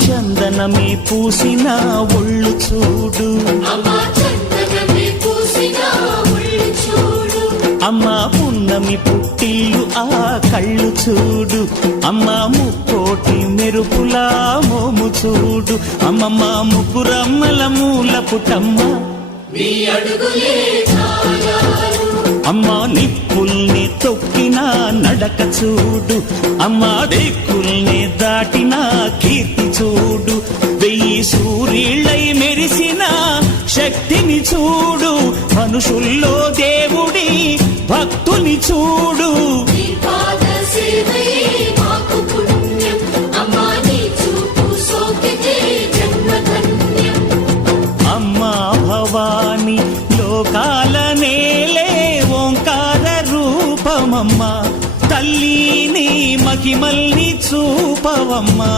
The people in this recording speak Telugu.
చందనమే పూసిన ఒళ్ళు చూడు, అమ్మా పున్నమి పుట్టిల్లు ఆ కళ్ళు చూడు, అమ్మా ముక్కోటి మెరుపులా మోము చూడు, అమ్మమ్మ ముగ్గురమ్మల మూల పుటమ్మ అమ్మా నిప్పుల్ని తొక్కిన నడక చూడు, అమ్మా దిక్కుల్ని దాటిన కీర్తి చూడు, 1000 సూర్యుళ్ళై మెరిసిన శక్తిని చూడు, మనుషుల్లో దేవుడి భక్తుని చూడు. అమ్మా భవాని లోకాల నేలే ఓంకార రూపమమ్మా, తల్లిని మహిమల్ని చూపవమ్మా.